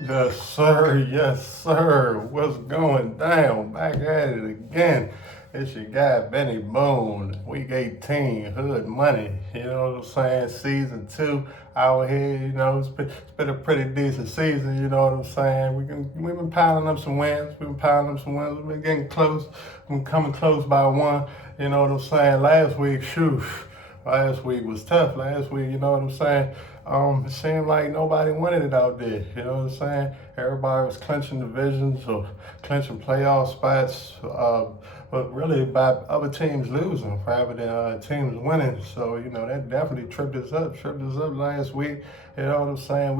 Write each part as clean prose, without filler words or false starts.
Yes, sir. Yes, sir. What's going down? Back at it again. It's your guy, Benny Boone, Week 18, Hood Money. You know what I'm saying? Season 2 out here. It's been a pretty decent season. You know what I'm saying? We've been piling up some wins. We've been getting close. We've been coming close by one. You know what I'm saying? Last week was tough. Last week, you know what I'm saying? It seemed like nobody wanted it out there. You know what I'm saying? Everybody was clinching divisions or clinching playoff spots, but really by other teams losing rather than teams winning. So that definitely tripped us up last week. You know what I'm saying?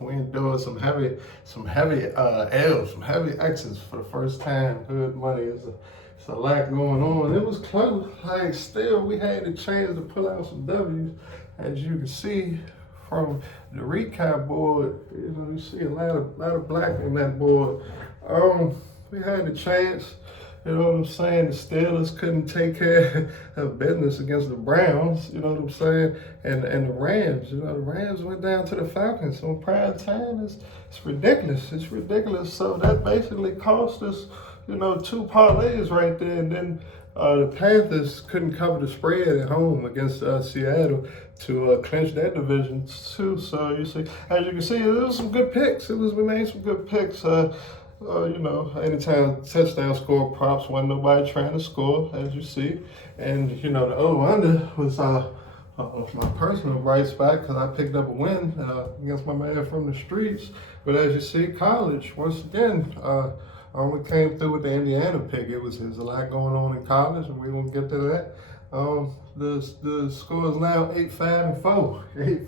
We endured some heavy L's, some heavy X's for the first time. Hood money is it's a lot going on. It was close. Like still, we had the chance to pull out some W's, as you can see from the recap board. You see a lot of black on that board. We had the chance. You know what I'm saying? The Steelers couldn't take care of business against the Browns. You know what I'm saying? And the Rams. The Rams went down to the Falcons on prime time. It's ridiculous. It's ridiculous. So that basically cost us, two parlays right there. And then the Panthers couldn't cover the spread at home against Seattle to clinch that division too. So as you can see, there was some good picks. We made some good picks. Anytime touchdown score props, wasn't nobody trying to score, as you see. And, the over-under was my personal bright spot because I picked up a win against my man from the streets. But as you see, college, once again, we came through with the Indiana pick. There's a lot going on in college, and we're going to get to that. The score is now 8-5-4.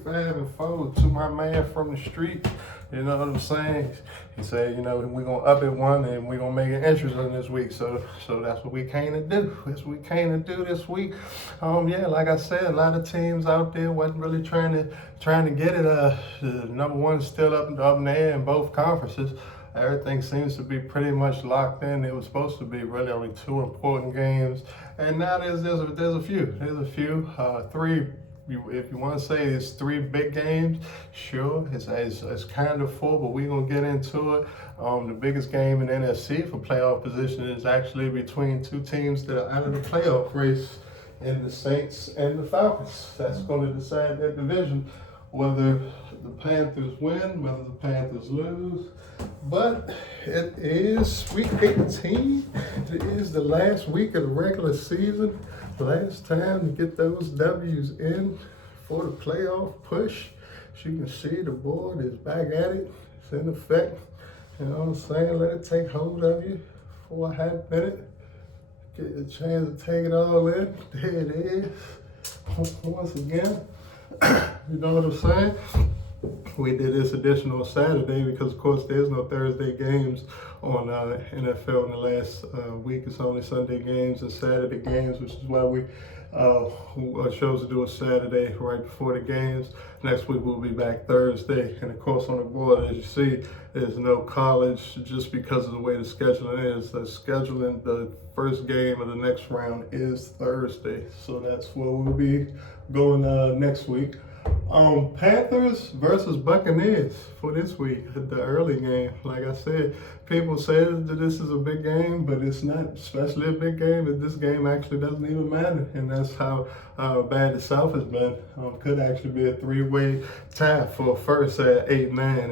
8-5-4 to my man from the street. You know what I'm saying? He said, we're gonna up it one and we're gonna make it interesting this week. So that's what we came to do. That's what we came to do this week. Like I said, a lot of teams out there wasn't really trying to get it. The number one still up in the air in both conferences. Everything seems to be pretty much locked in. It was supposed to be really only two important games, and now there's a few. There's a few, three. If you want to say it's three big games, sure, it's kind of four, but we're going to get into it. The biggest game in NFC for playoff position is actually between two teams that are out of the playoff race, in the Saints and the Falcons. That's going to decide that division, whether the Panthers win, whether the Panthers lose. But it is week 18. It is the last week of the regular season. Last time to get those W's in for the playoff push. As you can see, the board is back at it. It's in effect. You know what I'm saying? Let it take hold of you for a half minute. Get a chance to take it all in. There it is. Once again, you know what I'm saying? We did this edition on Saturday because, of course, there's no Thursday games on NFL in the last week. It's only Sunday games and Saturday games, which is why we chose to do a Saturday right before the games. Next week we'll be back Thursday. And, of course, on the board, as you see, there's no college just because of the way the scheduling is. The scheduling, the first game of the next round is Thursday. So that's where we'll be going next week. Panthers versus Buccaneers for this week, the early game. Like I said, people say that this is a big game, but it's not especially a big game. That this game actually doesn't even matter, and that's how bad the South has been. Could actually be a three-way tie for first at 8-9,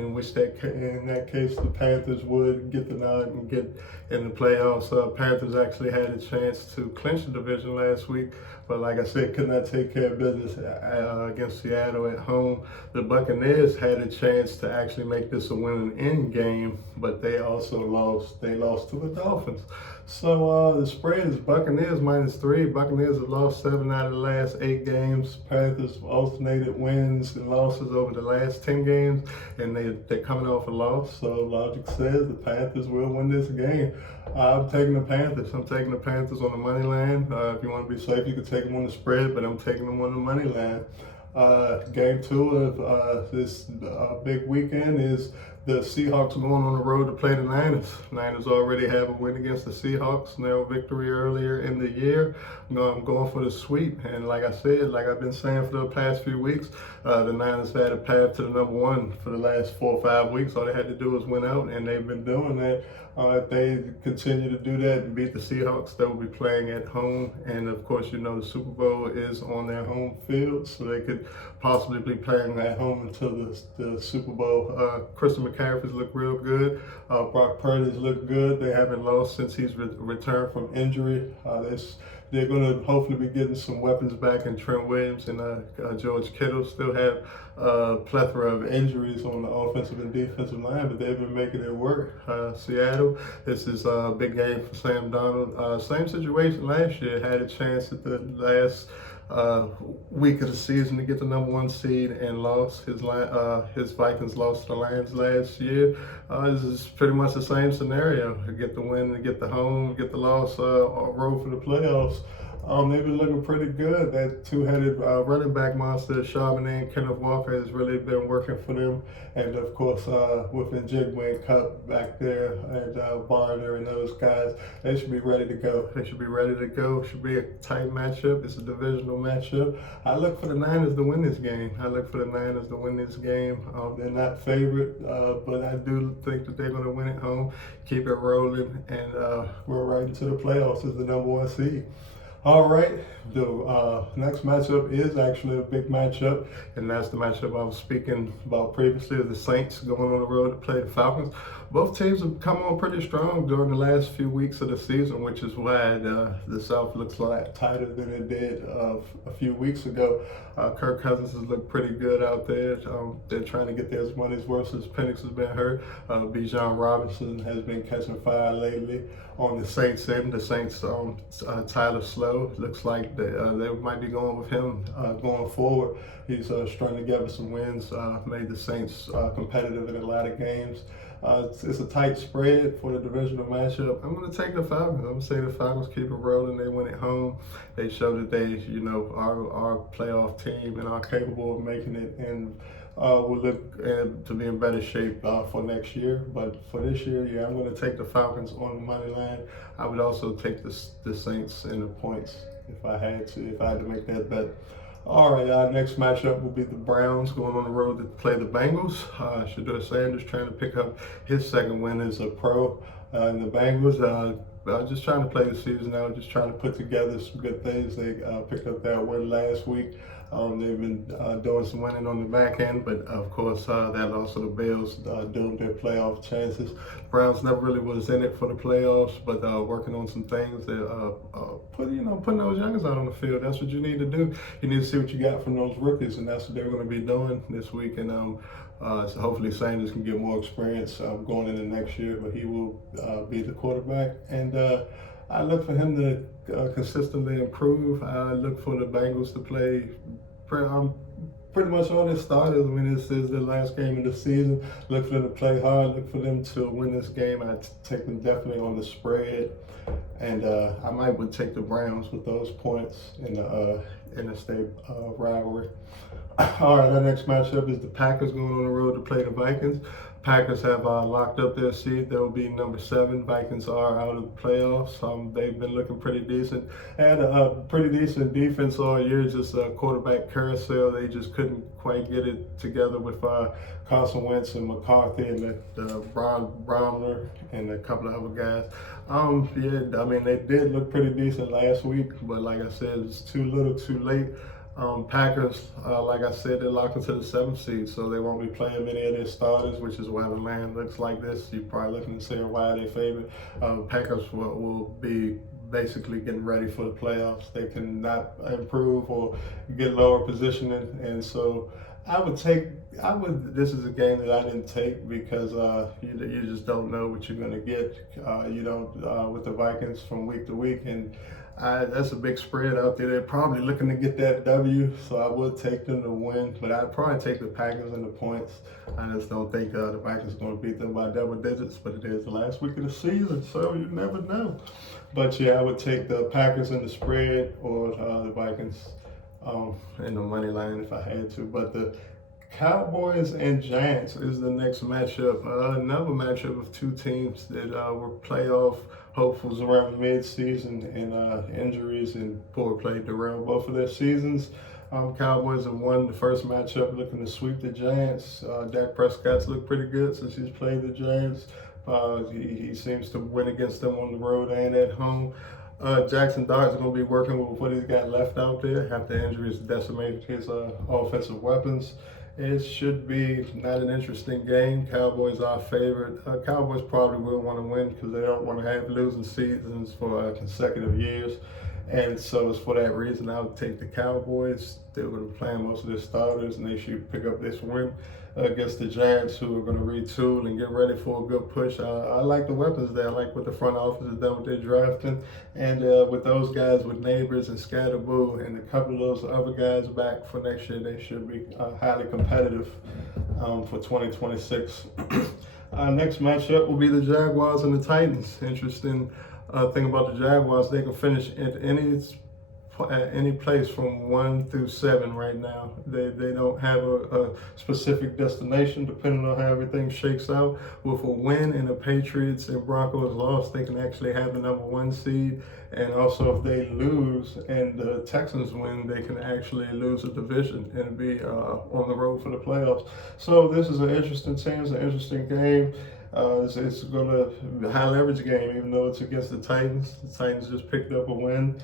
in that case the Panthers would get the nod and get in the playoffs. Panthers actually had a chance to clinch the division last week, but like I said, could not take care of business against Seattle at home. The Buccaneers had a chance to actually make this a winning end game, but they also lost. They lost to the Dolphins. So the spread is Buccaneers -3. Buccaneers have lost 7 out of the last 8 games. Panthers alternated wins and losses over the last 10 games, and they're coming off a loss. So logic says the Panthers will win this game. I'm taking the Panthers. I'm taking the Panthers on the money line. If you want to be safe, you can take them on the spread, but I'm taking them on the money line. Game two of this big weekend is the Seahawks going on the road to play the Niners. Niners already have a win against the Seahawks, no victory earlier in the year. I'm going for the sweep. And like I said, like I've been saying for the past few weeks, the Niners had a path to the number one for the last 4 or 5 weeks. All they had to do was win out, and they've been doing that. If they continue to do that and beat the Seahawks, they will be playing at home. And of course, you know, the Super Bowl is on their home field, so they could possibly be playing at home until the Super Bowl. Christian McCaffrey's look real good. Brock Purdy's look good. They haven't lost since he's returned from injury. They're going to hopefully be getting some weapons back, and Trent Williams and George Kittle still have a plethora of injuries on the offensive and defensive line, but they've been making it work. Seattle, this is a big game for Sam Darnold. Same situation last year, had a chance at the last week of the season to get the number one seed and lost. His Vikings lost to the Lions last year. This is pretty much the same scenario. Get the win, get the home, get the loss, roll for the playoffs. They've been looking pretty good. That two-headed running back monster, Charbonnet and Kenneth Walker, has really been working for them. And of course, with Njigba and Cup back there, and Barner and those guys, they should be ready to go. They should be ready to go. It should be a tight matchup. It's a divisional matchup. I look for the Niners to win this game. They're not favorite, but I do think that they're going to win at home, keep it rolling, and go right into the playoffs as the number one seed. All right, the next matchup is actually a big matchup, and that's the matchup I was speaking about previously, of the Saints going on the road to play the Falcons. Both teams have come on pretty strong during the last few weeks of the season, which is why the South looks a lot tighter than it did a few weeks ago. Kirk Cousins has looked pretty good out there. They're trying to get their money's worth since Penix has been hurt. Bijan Robinson has been catching fire lately on the Saints end. The Saints, Tyler Slow, looks like they might be going with him going forward. He's strung together some wins, made the Saints competitive in a lot of games. It's a tight spread for the divisional matchup. I'm going to take the Falcons. I'm going to say the Falcons keep it rolling. They win at home. They show that they, are playoff team and are capable of making it, and will look to be in better shape for next year. But for this year, yeah, I'm going to take the Falcons on the money line. I would also take the Saints in the points if I had to make that bet. All right, our next matchup will be the Browns going on the road to play the Bengals. Shedeur Sanders trying to pick up his second win as a pro. And the Bengals, just trying to play the season out, just trying to put together some good things. They picked up that win last week. They've been doing some winning on the back end, but of course that loss of the Bills doomed their playoff chances. Browns never really was in it for the playoffs, but working on some things that putting those youngers out on the field. That's what you need to do. You need to see what you got from those rookies, and that's what they're going to be doing this week. And so hopefully Sanders can get more experience going into next year, but he will be the quarterback. And I look for him to consistently improve. I look for the Bengals to play pretty much all their starters. I mean, this is the last game of the season. Look for them to play hard. Look for them to win this game. I take them definitely on the spread, and I would take the Browns with those points in the interstate rivalry. All right, our next matchup is the Packers going on the road to play the Vikings. Packers have locked up their seed. They'll be number 7. Vikings are out of the playoffs. They've been looking pretty decent. And a pretty decent defense all year, just a quarterback carousel. They just couldn't quite get it together with Carson Wentz and McCarthy and Browner and a couple of other guys. Yeah, I mean, they did look pretty decent last week, but like I said, it's too little too late. Packers, like I said, they're locked into the 7th seed, so they won't be playing many of their starters, which is why the line looks like this. You're probably looking to say why they favorite. Packers will be basically getting ready for the playoffs. They cannot improve or get lower positioning, and so this is a game that I didn't take because you just don't know what you're going to get. With the Vikings from week to week, and that's a big spread out there. They're probably looking to get that W, so I would take them to win, but I'd probably take the Packers in the points. I just don't think the Vikings are going to beat them by double digits, but it is the last week of the season, so you never know. But yeah, I would take the Packers in the spread or the Vikings in the money line if I had to. But the Cowboys and Giants is the next matchup. Another matchup of two teams that were playoff hopefuls around mid-season, and injuries and poor play derailed both of their seasons. Cowboys have won the first matchup, looking to sweep the Giants. Dak Prescott's looked pretty good since he's played the Giants. He seems to win against them on the road and at home. Jackson Dart's going to be working with what he's got left out there after injuries decimated his offensive weapons. It should be not an interesting game. Cowboys are favored. Cowboys probably will want to win because they don't want to have losing seasons for consecutive years. And so it's for that reason I would take the Cowboys. They're going to be playing most of their starters, and they should pick up this win against the Giants, who are going to retool and get ready for a good push. I like the weapons there. I like what the front office has done with their drafting. And with those guys, with Neighbors and Scatterboo and a couple of those other guys back for next year, they should be highly competitive for 2026. Next matchup will be the Jaguars and the Titans. Interesting thing about the Jaguars, they can finish at any place from 1 through 7 right now. They don't have a specific destination depending on how everything shakes out. With a win and the Patriots and Broncos loss, they can actually have the number 1 seed. And also if they lose and the Texans win, they can actually lose a division and be on the road for the playoffs. So this is an interesting team, it's an interesting game. It's going to be a high leverage game, even though it's against the Titans. The Titans just picked up a win.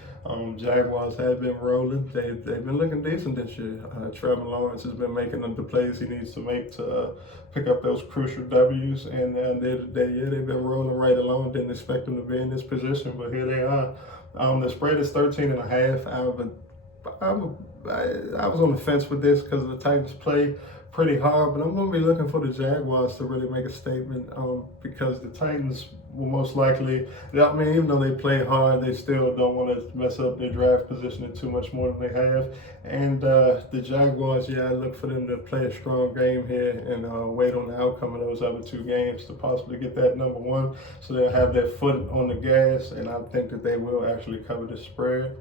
Jaguars have been rolling. They've been looking decent this year. Trevor Lawrence has been making the plays he needs to make to pick up those crucial W's. And they've been rolling right along. Didn't expect them to be in this position, but here they are. The spread is 13.5. I was on the fence with this because the Titans play pretty hard, but I'm going to be looking for the Jaguars to really make a statement because the Titans will most likely, even though they play hard, they still don't want to mess up their draft positioning too much more than they have. And the Jaguars, I look for them to play a strong game here and wait on the outcome of those other 2 games to possibly get that number 1. So they'll have their foot on the gas, and I think that they will actually cover the spread.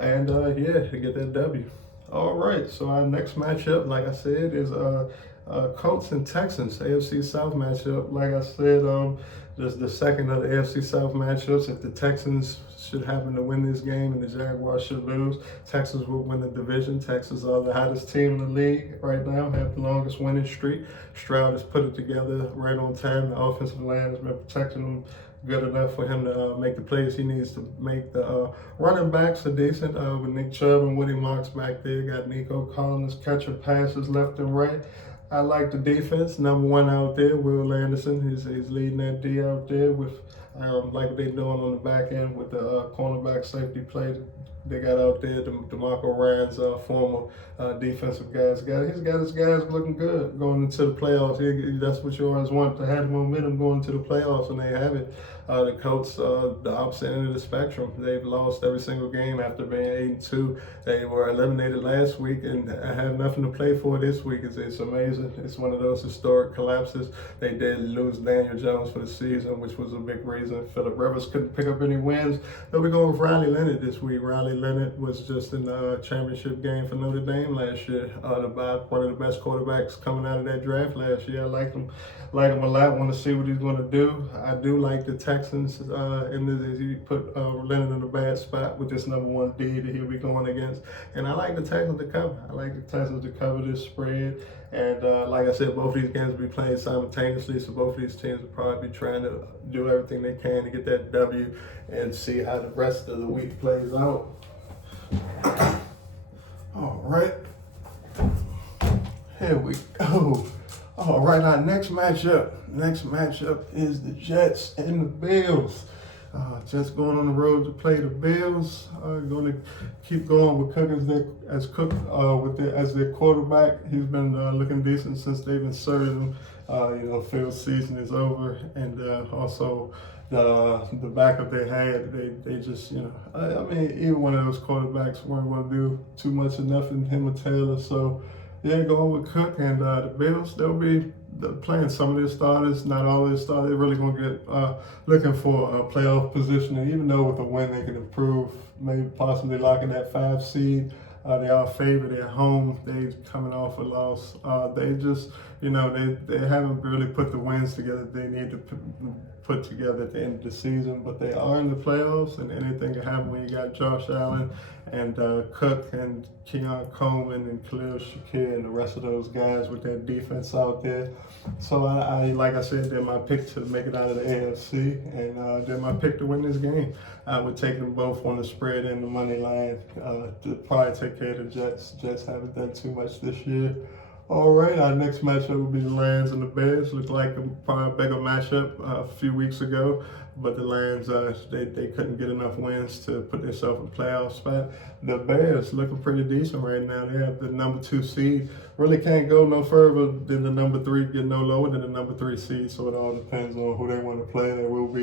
And to get that W. All right, so our next matchup, like I said, is Colts and Texans, AFC South matchup. Like I said, just the second of the AFC South matchups. If the Texans should happen to win this game and the Jaguars should lose, Texans will win the division. Texans are the hottest team in the league right now, have the longest winning streak. Stroud has put it together right on time. The offensive line has been protecting them good enough for him to make the plays he needs to make. The running backs are decent with Nick Chubb and Woody Marks back there. Got Nico Collins catching passes left and right. I like the defense. Number 1 out there, Will Anderson. He's leading that D out there with like what they're doing on the back end with the cornerback safety play they got out there. DeMarco Ryan's former defensive guys. He's got his guys looking good going into the playoffs. That's what you always want, to have momentum going into the playoffs, and they have it. The Colts, the opposite end of the spectrum. They've lost every single game after being 8-2. They were eliminated last week and have nothing to play for this week. It's amazing. It's one of those historic collapses. They did lose Daniel Jones for the season, which was a big reason. Phillip Rivers couldn't pick up any wins. They'll be going with Riley Leonard this week. Riley Leonard was just in the championship game for Notre Dame last year. One of the best quarterbacks coming out of that draft last year. I like him a lot. Want to see what he's going to do. I do like the Texans he put Leonard in a bad spot with this number 1 D that he'll be going against. And I like the Texans to cover. I like the Texans to cover this spread. And like I said, both these games will be playing simultaneously, so both of these teams will probably be trying to do everything they can to get that W and see how the rest of the week plays out. All right. Here we go. All right, our next matchup is the Jets and the Bills. Jets going on the road to play the Bills. Going to keep going with Cook as their quarterback. He's been looking decent since they've inserted him. Phil's season is over, and also the backup they had, they just even one of those quarterbacks weren't going to do too much of nothing. Him or Taylor, so. Going with Cook and the Bills, they'll be playing some of their starters, not all of their starters. They're really going to get looking for a playoff position. And even though with a win they can improve, maybe possibly locking that 5 seed. They are favored at home. They coming off a loss. They just, they haven't really put the wins together they need to put together at the end of the season. But they are in the playoffs, and anything can happen when you got Josh Allen and Cook and Keon Coleman and Khalil Shakir and the rest of those guys with that defense out there. So I like I said, they're my pick to make it out of the AFC, and they're my pick to win this game. I would take them both on the spread and the money line to probably take care of the Jets. Jets haven't done too much this year. All right, our next matchup will be the Lions and the Bears. Looked like probably a bigger matchup a few weeks ago, but the Lions, they couldn't get enough wins to put themselves in a playoff spot. The Bears looking pretty decent right now. They have the number 2 seed. Really can't go no further than the number 3, get no lower than the number 3 seed. So it all depends on who they want to play. They will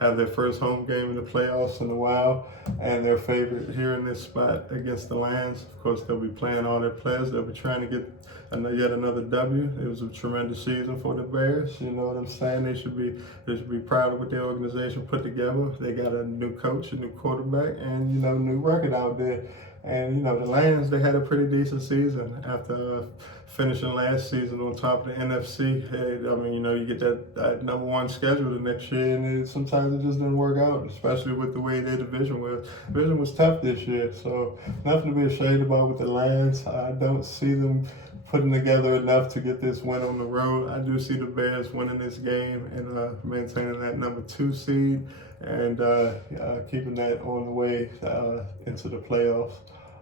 have their first home game in the playoffs in a while, and their favorite here in this spot against the Lions. Of course, they'll be playing all their players. They'll be trying to get yet another W. It was a tremendous season for the Bears. You know what I'm saying? They should be proud of what their organization put together. They got a new coach, a new quarterback, and new record out there. And the Lions, they had a pretty decent season after finishing last season on top of the NFC. Hey, I mean, you get that number 1 schedule the next year, and sometimes it just didn't work out, especially with the way their division was. Division was tough this year, so nothing to be ashamed about with the Lions. I don't see them putting together enough to get this win on the road. I do see the Bears winning this game and maintaining that number 2 seed and keeping that on the way into the playoffs.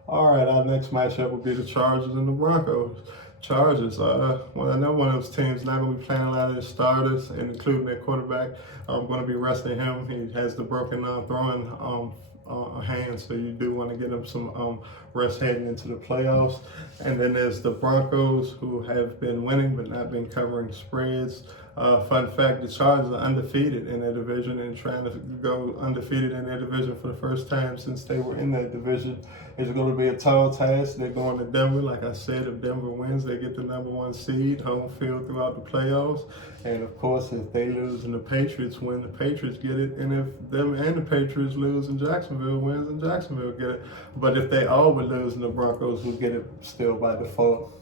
All right, our next matchup will be the Chargers and the Broncos. Chargers, well, I know one of those teams not going to be playing a lot of their starters, and including their quarterback. I'm going to be resting him. He has the broken throwing hand, so you do want to get him some rest heading into the playoffs. And then there's the Broncos, who have been winning but not been covering spreads. Fun fact, the Chargers are undefeated in their division and trying to go undefeated in their division for the first time since they were in that division. It's going to be a tall task. They're going to Denver. Like I said, if Denver wins, they get the number 1 seed, home field throughout the playoffs. And of course, if they lose and the Patriots win, the Patriots get it. And if them and the Patriots lose and Jacksonville wins, and Jacksonville get it. But if they all would lose and the Broncos will get it still by default.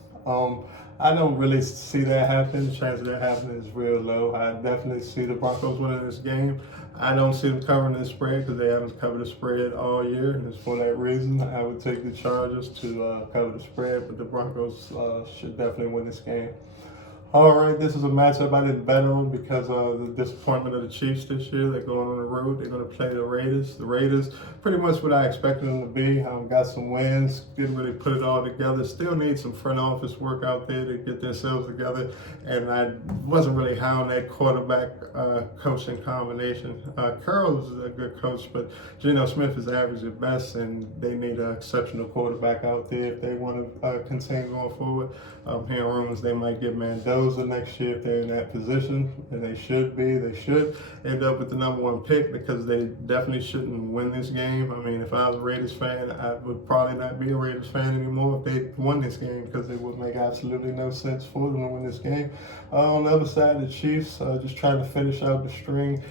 I don't really see that happening. The chance of that happening is real low. I definitely see the Broncos winning this game. I don't see them covering the spread because they haven't covered the spread all year. And it's for that reason I would take the Chargers to cover the spread, but the Broncos should definitely win this game. All right, this is a matchup I didn't bet on because of the disappointment of the Chiefs this year. They're going on the road. They're going to play the Raiders. The Raiders, pretty much what I expected them to be. Got some wins. Didn't really put it all together. Still need some front office work out there to get themselves together. And I wasn't really high on that quarterback coaching combination. Carroll is a good coach, but Geno Smith is average at best, and they need an exceptional quarterback out there if they want to continue going forward. Hearing rumors they might get Mendoza next year if they're in that position, and they should be. They should end up with the number 1 pick because they definitely shouldn't win this game. I mean, if I was a Raiders fan, I would probably not be a Raiders fan anymore if they won this game because it would make absolutely no sense for them to win this game. On the other side, the Chiefs just trying to finish out the string.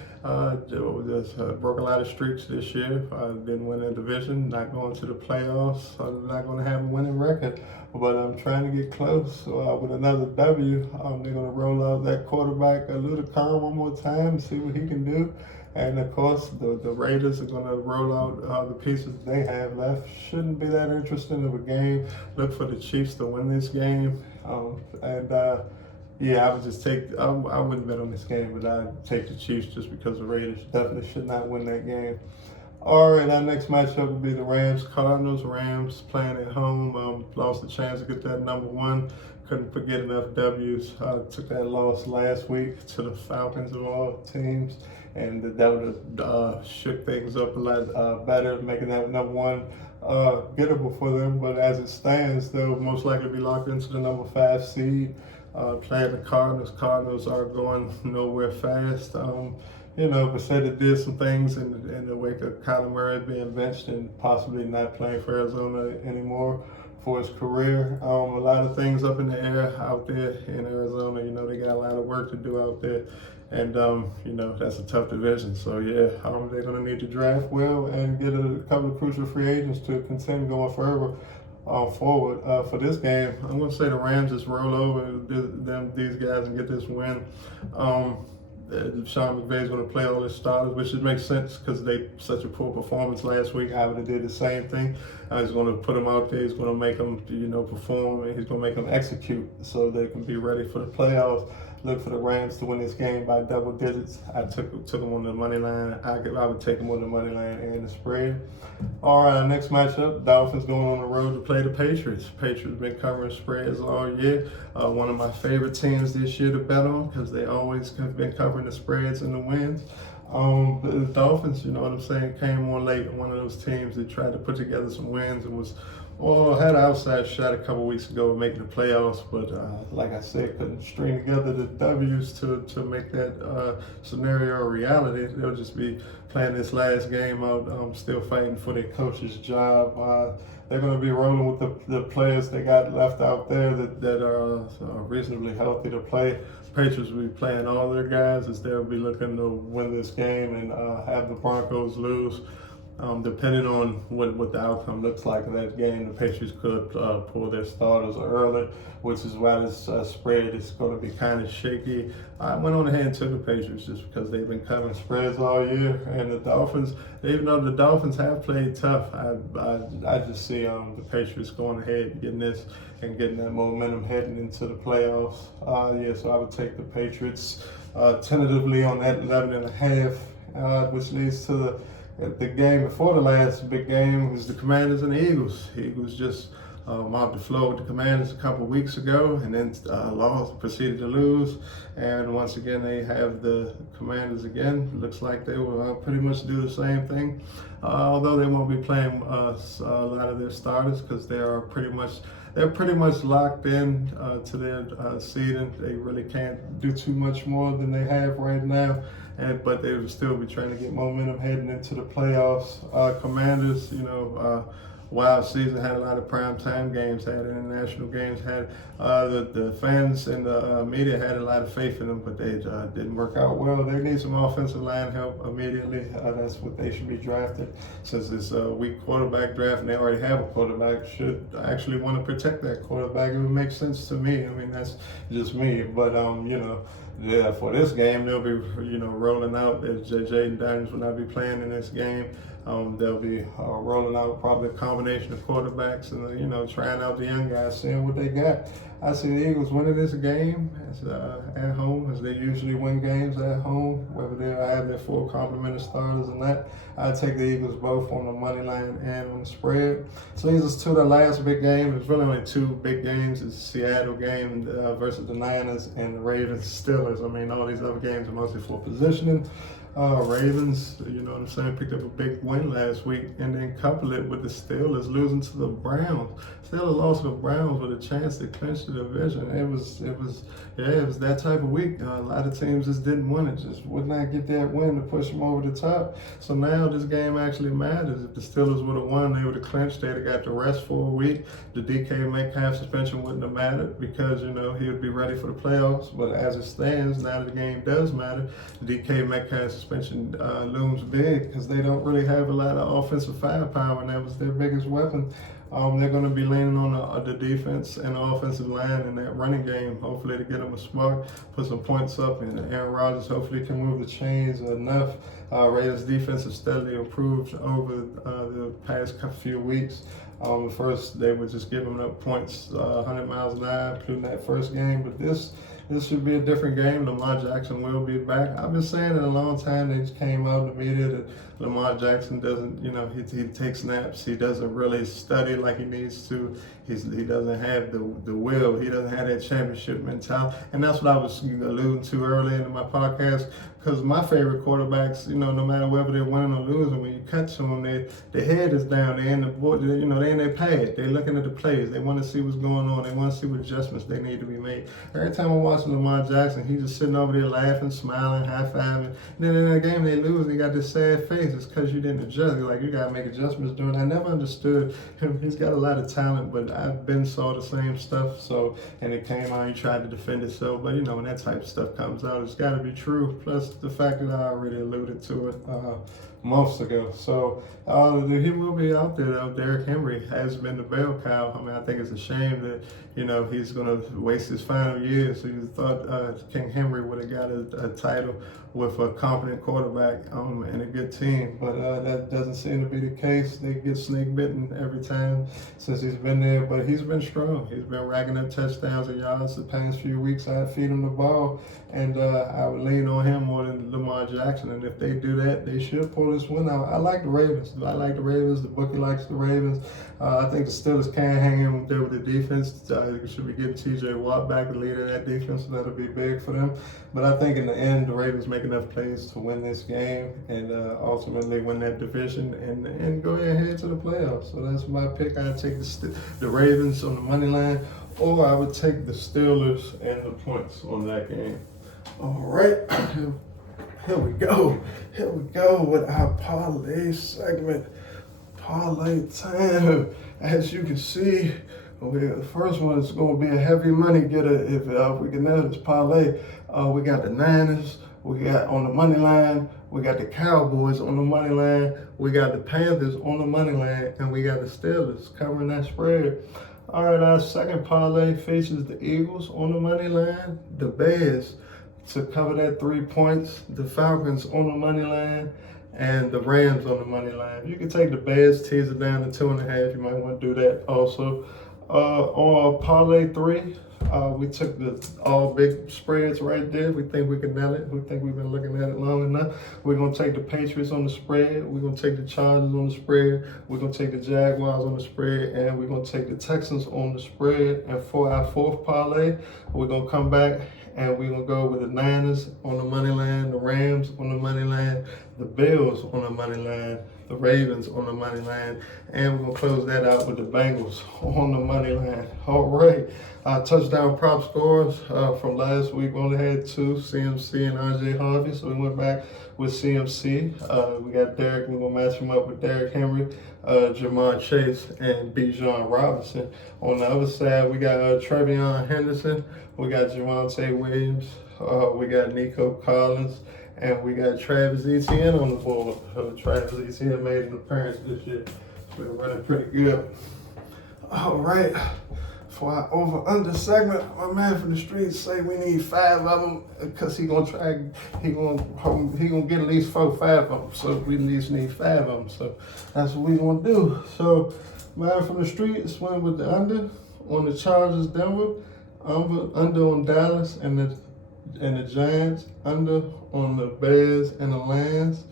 Just broke a lot of streaks this year. Didn't win a division, not going to the playoffs. Not going to have a winning record, but I'm trying to get close with another W. They're going to roll out that quarterback a little calm one more time, see what he can do. And of course, the Raiders are going to roll out the pieces they have left. Shouldn't be that interesting of a game. Look for the Chiefs to win this game. Yeah, I would just I wouldn't bet on this game, but I'd take the Chiefs just because the Raiders definitely should not win that game. All right, our next matchup will be the Rams-Cardinals. Rams playing at home, lost the chance to get that number 1. Couldn't forget enough W's. Took that loss last week to the Falcons of all teams, and that would have shook things up a lot better, making that number 1 gettable for them. But as it stands, they'll most likely be locked into the number 5 seed. Playing the Cardinals. Cardinals are going nowhere fast. Brissett did some things in the wake of Kyler Murray being benched and possibly not playing for Arizona anymore for his career. A lot of things up in the air out there in Arizona. They got a lot of work to do out there. And, that's a tough division. So, yeah, they're going to need to draft well and get a couple of crucial free agents to continue going further. forward for this game. I'm going to say the Rams just roll over these guys and get this win. Sean McVay is going to play all his starters, which it makes sense because they such a poor performance last week. I would have did the same thing. He's going to put them out there. He's going to make them, perform, and he's going to make them execute so they can be ready for the playoffs. Look for the Rams to win this game by double digits. I took them on the money line. I would take them on the money line and the spread. All right, our next matchup, Dolphins going on the road to play the Patriots. Patriots been covering spreads all year. One of my favorite teams this year to bet on because they always have been covering the spreads and the wins. The Dolphins, you know what I'm saying, came on late. One of those teams that tried to put together some wins and had an outside shot a couple weeks ago of making the playoffs, but like I said, couldn't string together the W's to make that scenario a reality. They'll just be playing this last game out, still fighting for their coach's job. They're going to be rolling with the players they got left out there that are reasonably healthy to play. Patriots will be playing all their guys as they'll be looking to win this game and have the Broncos lose. Depending on what the outcome looks like of that game, the Patriots could pull their starters early, which is why this spread is going to be kind of shaky. I went on ahead and took the Patriots just because they've been covering spreads all year, and the Dolphins, even though the Dolphins have played tough, I just see the Patriots going ahead and getting this and getting that momentum heading into the playoffs. So I would take the Patriots tentatively on that 11.5, which leads to the game before the last big game was the Commanders and the Eagles. The Eagles just mopped the floor with the Commanders a couple weeks ago, and then proceeded to lose. And once again, they have the Commanders again. Looks like they will pretty much do the same thing, although they won't be playing a lot of their starters because they're pretty much locked in to their seeding. They really can't do too much more than they have right now. But they will still be trying to get momentum heading into the playoffs. Commanders, wild season, had a lot of primetime games, had international games, had the fans and the media had a lot of faith in them, but they didn't work out well. They need some offensive line help immediately. That's what they should be drafted. Since it's a weak quarterback draft and they already have a quarterback, should actually want to protect that quarterback. It would make sense to me. I mean, that's just me. But, for this game, they'll be, rolling out. Jaden Daniels will not be playing in this game. They'll be rolling out probably a combination of quarterbacks and, trying out the young guys, seeing what they got. I see the Eagles winning this game at home, as they usually win games at home, whether they have their full complement of starters or not. I take the Eagles both on the money line and on the spread. So leads us to the last big game. It's really only two big games. It's the Seattle game versus the Niners and the Ravens Steelers. I mean, all these other games are mostly for positioning. Ravens, picked up a big win last week and then couple it with the Steelers losing to the Browns. Steelers lost to the Browns with a chance to clinch the division. It was that type of week. A lot of teams just didn't win it, just would not get that win to push them over the top. So now this game actually matters. If the Steelers would have won, they would have clinched. They'd have got the rest for a week. The DK Metcalf suspension wouldn't have mattered because, he would be ready for the playoffs. But as it stands, now the game does matter. The DK Metcalf suspension looms big because they don't really have a lot of offensive firepower, and that was their biggest weapon. They're going to be leaning on the defense and the offensive line in that running game, hopefully to get them a spark, put some points up, and Aaron Rodgers hopefully can move the chains enough. Raiders defense has steadily improved over the past few weeks. First, they were just giving up points 100 miles an hour, including that first game, but this should be a different game. Lamar Jackson will be back. I've been saying it a long time. They just came out in the media that Lamar Jackson doesn't, he takes naps. He doesn't really study like he needs to. He doesn't have the will. He doesn't have that championship mentality. And that's what I was alluding to earlier in my podcast. Because my favorite quarterbacks, no matter whether they're winning or losing, when you cut to them, their head is down. They're in the board, they're in their pad. They're looking at the plays. They want to see what's going on. They want to see what adjustments they need to be made. Every time I watch watching Lamar Jackson. He's just sitting over there laughing, smiling, high-fiving. And then in that game they lose, they got this sad face. It's because you didn't adjust. Like, you got to make adjustments during. I never understood him. He's got a lot of talent, but I've been saw the same stuff. So, and it came out, he tried to defend himself. But, when that type of stuff comes out, it's got to be true. Plus the fact that I already alluded to it months ago. So he will be out there though. Derrick Henry has been the bell cow. I think it's a shame that he's going to waste his final years. So you thought King Henry would have got a title with a competent quarterback and a good team, but that doesn't seem to be the case. They get snake bitten every time since he's been there, but he's been strong. He's been racking up touchdowns and yards the past few weeks. I feed him the ball, and I would lean on him more than Lamar Jackson. And if they do that, they should pull this win out. I like the Ravens. The bookie likes the Ravens. I think the Steelers can hang in there with the defense. They should be getting T.J. Watt back, the leader of that defense, so that'll be big for them. But I think in the end, the Ravens make enough plays to win this game and ultimately win that division and go ahead to the playoffs. So that's my pick. I'd take the Ravens on the money line, or I would take the Steelers and the points on that game. All right. Here we go. Here we go with our parlay segment. Parlay time. As you can see, the first one is going to be a heavy money getter if we can nail this parlay. We got the Niners. We got on the money line. We got the Cowboys on the money line. We got the Panthers on the money line. And we got the Steelers covering that spread. All right, our second parlay features the Eagles on the money line, the Bears to cover that 3 points, the Falcons on the money line, and the Rams on the money line. You can take the Bears, tease it down to 2.5. You might want to do that also. On parlay 3, we took the all big spreads right there. We think we can nail it. We think we've been looking at it long enough. We're going to take the Patriots on the spread. We're going to take the Chargers on the spread. We're going to take the Jaguars on the spread. And we're going to take the Texans on the spread. And for our fourth parlay, we're going to come back and we're going to go with the Niners on the money line, the Rams on the money line, the Bills on the money line, the Ravens on the money line, and we're going to close that out with the Bengals on the money line. All right. Touchdown prop scores from last week. We only had 2, CMC and RJ Harvey, so we went back with CMC. We got Derrick. We're going to match him up with Derrick Henry, Jamar Chase, and Bijan Robinson. On the other side, we got Trevion Henderson. We got Javonte Williams. We got Nico Collins. And we got Travis Etienne on the board. Travis Etienne made an appearance this year. So we're running pretty good. All right. For our over-under segment, my man from the streets say we need 5 of them because he gonna get at least 4, 5 of them. So we at least need 5 of them. So that's what we gonna do. So man from the streets went with the under on the Chargers, Denver, under on Dallas and the Giants, under on the Bears and the Lions,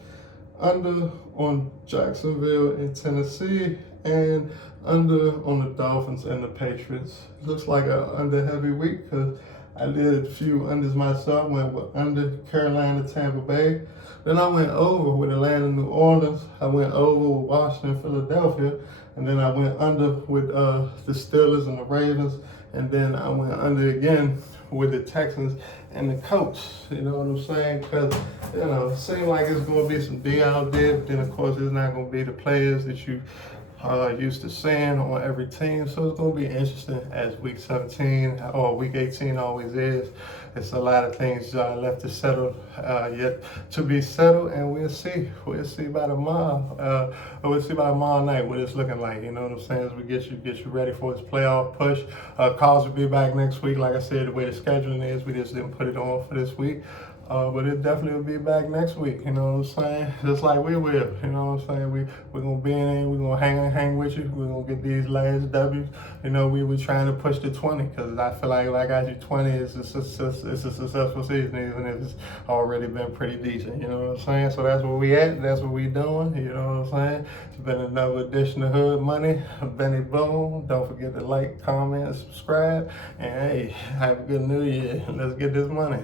under on Jacksonville and Tennessee, and under on the Dolphins and the Patriots. It looks like an under heavy week because I did a few unders myself. Went with under Carolina, Tampa Bay. Then I went over with Atlanta, New Orleans. I went over with Washington, Philadelphia. And then I went under with the Steelers and the Ravens. And then I went under again with the Texans and the Colts. You know what I'm saying? Because, it seems like it's going to be some D out there. But then, of course, it's not going to be the players that you used to seeing on every team. So it's going to be interesting as week 17 or week 18 always is. It's a lot of things left to settle, yet to be settled, and we'll see. We'll see by tomorrow. We'll see by tomorrow night what it's looking like. You know what I'm saying? As we get you ready for this playoff push. Calls will be back next week. Like I said, the way the scheduling is, we just didn't put it on for this week. But it definitely will be back next week, you know what I'm saying? Just like we will, you know what I'm saying? We're going to be in there, we're going to hang with you, we're going to get these last W's. You know, we were trying to push to 20 because I feel like if I got you 20, it's a successful season, even if it's already been pretty decent, you know what I'm saying? So that's where we at, that's what we doing, you know what I'm saying? It's been another edition of Hood Money, Benny Boom. Don't forget to like, comment, subscribe, and hey, have a good New Year. Let's get this money.